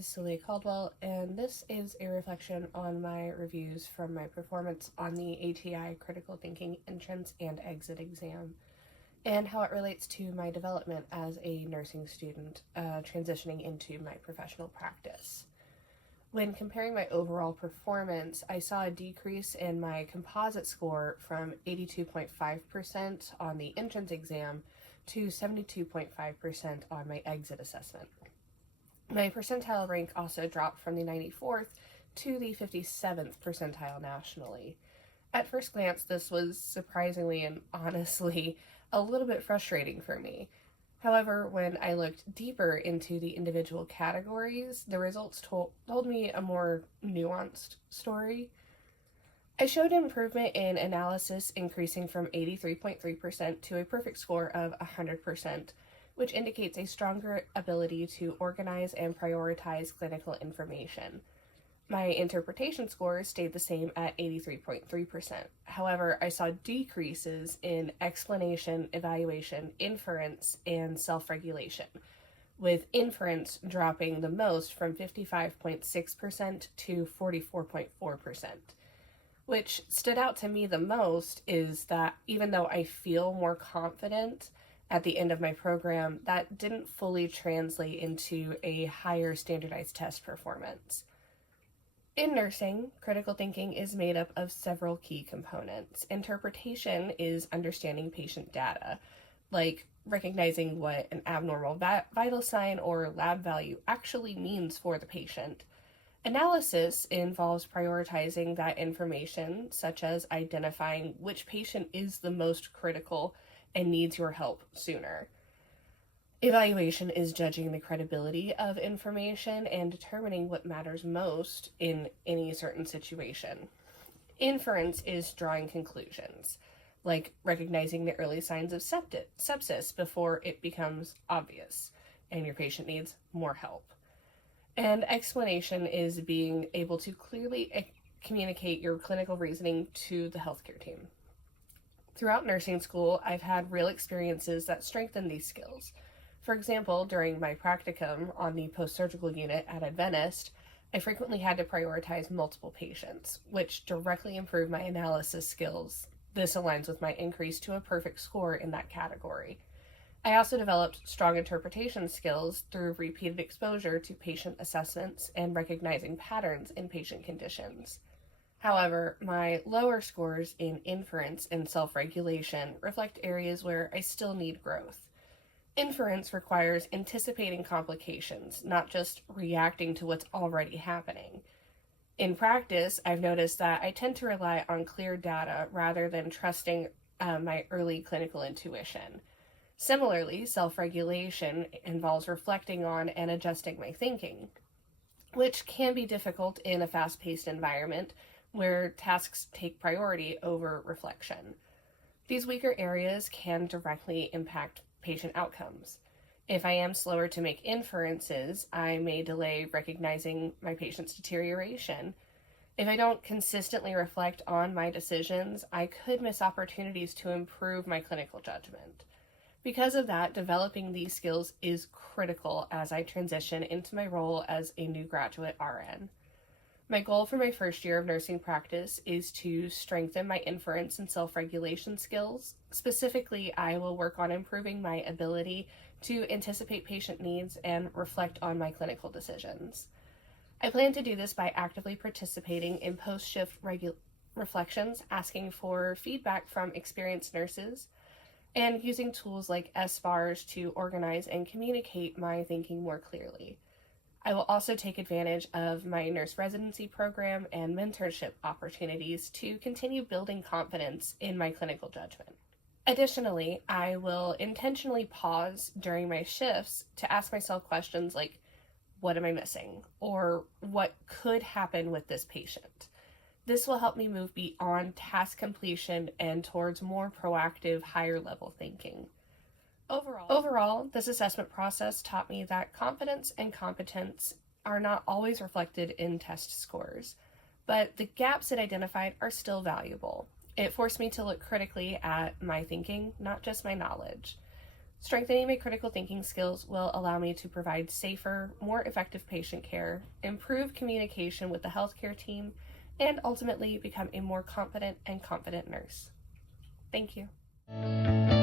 is Celia Caldwell, and this is a reflection on my reviews from my performance on the ATI Critical Thinking Entrance and Exit exam, and how it relates to my development as a nursing student transitioning into my professional practice. When comparing my overall performance, I saw a decrease in my composite score from 82.5% on the entrance exam to 72.5% on my exit assessment. My percentile rank also dropped from the 94th to the 57th percentile nationally. At first glance, this was surprisingly and honestly a little bit frustrating for me. However, when I looked deeper into the individual categories, the results told me a more nuanced story. I showed improvement in analysis, increasing from 83.3% to a perfect score of 100%, which indicates a stronger ability to organize and prioritize clinical information. My interpretation scores stayed the same at 83.3%. However, I saw decreases in explanation, evaluation, inference, and self-regulation, with inference dropping the most from 55.6% to 44.4%. Which stood out to me the most is that even though I feel more confident at the end of my program, that didn't fully translate into a higher standardized test performance. In nursing, critical thinking is made up of several key components. Interpretation is understanding patient data, like recognizing what an abnormal vital sign or lab value actually means for the patient. Analysis involves prioritizing that information, such as identifying which patient is the most critical and needs your help sooner. Evaluation is judging the credibility of information and determining what matters most in any certain situation. Inference is drawing conclusions, like recognizing the early signs of sepsis before it becomes obvious and your patient needs more help. And explanation is being able to clearly communicate your clinical reasoning to the healthcare team. Throughout nursing school, I've had real experiences that strengthen these skills. For example, during my practicum on the post-surgical unit at Adventist, I frequently had to prioritize multiple patients, which directly improved my analysis skills. This aligns with my increase to a perfect score in that category. I also developed strong interpretation skills through repeated exposure to patient assessments and recognizing patterns in patient conditions. However, my lower scores in inference and self-regulation reflect areas where I still need growth. Inference requires anticipating complications, not just reacting to what's already happening. In practice, I've noticed that I tend to rely on clear data rather than trusting my early clinical intuition. Similarly, self-regulation involves reflecting on and adjusting my thinking, which can be difficult in a fast-paced environment where tasks take priority over reflection. These weaker areas can directly impact patient outcomes. If I am slower to make inferences, I may delay recognizing my patient's deterioration. If I don't consistently reflect on my decisions, I could miss opportunities to improve my clinical judgment. Because of that, developing these skills is critical as I transition into my role as a new graduate RN. My goal for my first year of nursing practice is to strengthen my inference and self-regulation skills. Specifically, I will work on improving my ability to anticipate patient needs and reflect on my clinical decisions. I plan to do this by actively participating in post-shift reflections, asking for feedback from experienced nurses, and using tools like SBARs to organize and communicate my thinking more clearly. I will also take advantage of my nurse residency program and mentorship opportunities to continue building confidence in my clinical judgment. Additionally, I will intentionally pause during my shifts to ask myself questions like, what am I missing? Or what could happen with this patient? This will help me move beyond task completion and towards more proactive, higher level thinking. Overall, this assessment process taught me that confidence and competence are not always reflected in test scores, but the gaps it identified are still valuable. It forced me to look critically at my thinking, not just my knowledge. Strengthening my critical thinking skills will allow me to provide safer, more effective patient care, improve communication with the healthcare team, and ultimately become a more competent and confident nurse. Thank you.